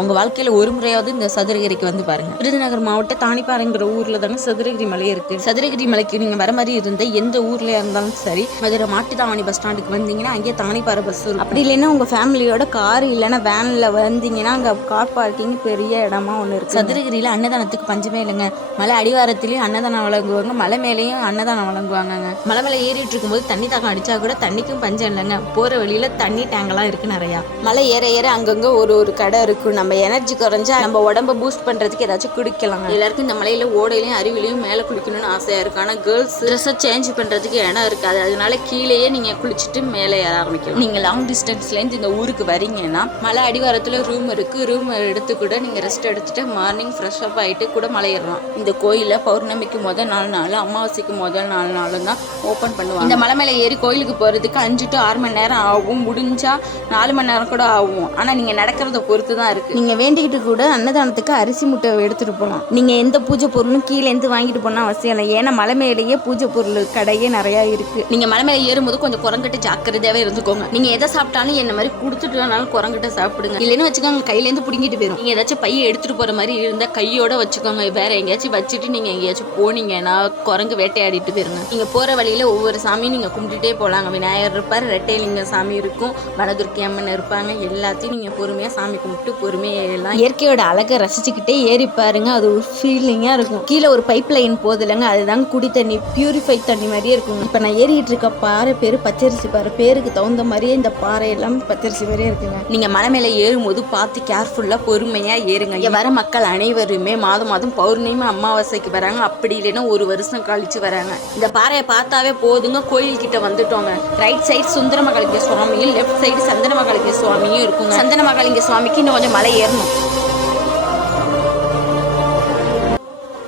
உங்கள் வாழ்க்கையில் ஒரு முறையாவது இந்த சதுரகிரிக்கு வந்து பாருங்கள். விருதுநகர் மாவட்டம் தானிப்பாறைங்கிற ஊரில் தானே சதுரகிரி மலை இருக்குது. சதுரகிரி மலைக்கு நீங்கள் வர மாதிரி இருந்த எந்த ஊரில் இருந்தாலும் சரி, மதுரை மாட்டுத்தாவணி பஸ் ஸ்டாண்டுக்கு வந்தீங்கன்னா அங்கேயே தானிப்பாறை பஸ் இருக்கும். அப்படி இல்லைன்னா உங்கள் ஃபேமிலியோட கார் இல்லைன்னா வேனில் வந்தீங்கன்னா அங்கே கார் பார்க்கிங் பெரிய இடமா ஒன்று இருக்குது. சதுரகிரியில் அன்னதானத்துக்கு பஞ்சமே இல்லைங்க. மலை அடிவாரத்துலேயும் அன்னதானம் வழங்குவாங்க, மலை மேலேயும் அன்னதானம் வழங்குவாங்க. மலை மேலே ஏறிட்டு இருக்கும்போது தண்ணி தாக்கம் அடித்தா கூட தண்ணிக்கும் பஞ்சம் இல்லைங்க. போகிற வழியில் தண்ணி டேங்கெல்லாம் இருக்குது நிறையா. மலை ஏற ஏற அங்கங்கே ஒரு கடை இருக்கும். நம்ம எனர்ஜி குறைஞ்சா நம்ம உடம்ப பூஸ்ட் பண்ணுறதுக்கு ஏதாச்சும் குடிக்கலாம். எல்லாருக்கும் இந்த மலையில் ஓடையிலையும் அருவிலையும் மேலே குளிக்கணும்னு ஆசையாக இருக்கும். ஆனால் கேர்ள்ஸ் ட்ரெஸ்ஸை சேஞ்ச் பண்ணுறதுக்கு இடம் இருக்காது. அதனால கீழேயே நீங்கள் குளிச்சுட்டு மேலே ஏற ஆரம்பிக்கலாம். நீங்கள் லாங் டிஸ்டன்ஸ்லேருந்து இந்த ஊருக்கு வரீங்கன்னா மலை அடிவாரத்தில் ரூம் இருக்குது. ரூம் எடுத்து கூட நீங்கள் ரெஸ்ட் எடுத்துட்டு மார்னிங் ஃப்ரெஷ் அப் ஆகிட்டு கூட மலை ஏறலாம். இந்த கோயிலில் பௌர்ணமிக்கு முதல் 4 நாள், அமாவாசைக்கு முதல் 4 நாள் தான் ஓப்பன் பண்ணுவாங்க. இந்த மலை மேலே ஏறி கோயிலுக்கு போகிறதுக்கு 5 to 6 மணி நேரம் ஆகும். முடிஞ்சா 4 மணி நேரம் கூட ஆகும். ஆனால் நீங்கள் நடக்கிறத பொறுத்து தான் இருக்குது. நீங்கள் வேண்டிக்கிட்டு கூட அன்னதானத்துக்கு அரிசி முட்டை எடுத்துகிட்டு போகலாம். நீங்கள் எந்த பூஜை பொருளும் கீழேருந்து வாங்கிட்டு போனால் அவசியம் இல்லை. ஏன்னா மலை மேலேயே பூஜை பொருள் கடையே நிறையா இருக்குது. நீங்கள் மலை மேலே ஏறும்போது கொஞ்சம் குரங்கிட்ட ஜாக்கிரதையாகவே இருந்துக்கோங்க. நீங்கள் எதை சாப்பிட்டாலும் என்ன மாதிரி கொடுத்துட்டுனாலும் குரங்கிட்ட சாப்பிடுங்க. இல்லைன்னு வச்சுக்கோங்க கையிலேருந்து பிடிங்கிட்டு போயிடும். நீங்கள் ஏதாச்சும் பையை எடுத்துகிட்டு போகிற மாதிரி இருந்தால் கையோட வச்சுக்கோங்க. வேறு எங்கேயாச்சும் வச்சுட்டு நீங்கள் எங்கேயாச்சும் போனீங்கன்னா குரங்கு வேட்டையாடிட்டு போயிருங்க. நீங்கள் போகிற வழியில் ஒவ்வொரு சாமியும் நீங்கள் கும்பிட்டுட்டே போகலாங்க. விநாயகர் இருப்பார், ரெட்டைலிங்க சாமி இருக்கும், வனதுர்க்கி அம்மன் இருப்பாங்க. எல்லாத்தையும் நீங்கள் பொறுமையாக சாமி கும்பிட்டு பொறுமையாக எல்லாம் இயற்கையோட அழகை ரசிச்சுக்கிட்டே ஏறி பாருங்க. அது ஒரு ஃபீலிங்காக இருக்கும். கீழே ஒரு பைப் லைன் போதில்லைங்க, அதுதாங்க குடி தண்ணி, பியூரிஃபை தண்ணி மாதிரியே இருக்கும். இப்போ நான் ஏறிட்டு இருக்க பாறை பேர் பச்சரிசி பாறை. பேருக்கு தகுந்த மாதிரியே இந்த பாறை எல்லாம் பச்சரிசி மாதிரியே இருக்குங்க. நீங்கள் மலை மேலே ஏறும்போது பார்த்து கேர்ஃபுல்லாக பொறுமையாக ஏறுங்க. இங்கே வர மக்கள் அனைவருமே மாதம் பௌர்ணமி அமாவாசைக்கு வராங்க. அப்படி இல்லைன்னா ஒரு வருஷம் கழிச்சு வராங்க. இந்த பாறையை பார்த்தாவே போதுங்க, கோயில் கிட்ட வந்துட்டோங்க. ரைட் சைடு சுந்தரமகாலிங்க சுவாமியும், லெஃப்ட் சைடு சந்தனமகாலிங்க சுவாமியும் இருக்குங்க. சந்தனமகாலிங்க சுவாமிக்கு இன்னும் கொஞ்சம் மலை ஏறணும்.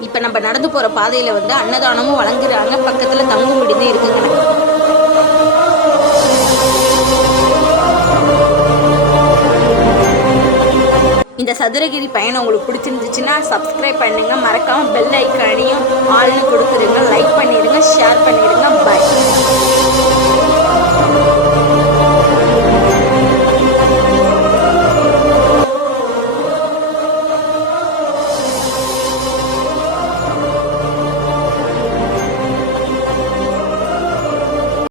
இப்போ நம்ம நடந்து போகிற பாதையில் வந்து அன்னதானமும் வழங்குறாங்க. பக்கத்தில் தங்கும் விடுதி இருக்குங்க. இந்த சதுரகிரி பயணம் உங்களுக்கு பிடிச்சிருந்துச்சுன்னா சப்ஸ்கிரைப் பண்ணுங்க. மறக்காம பெல் ஐக்கானையும் ஆல்னு கொடுத்துருங்க. லைக் பண்ணிடுங்க, ஷேர் பண்ணிடுங்க. பாய்.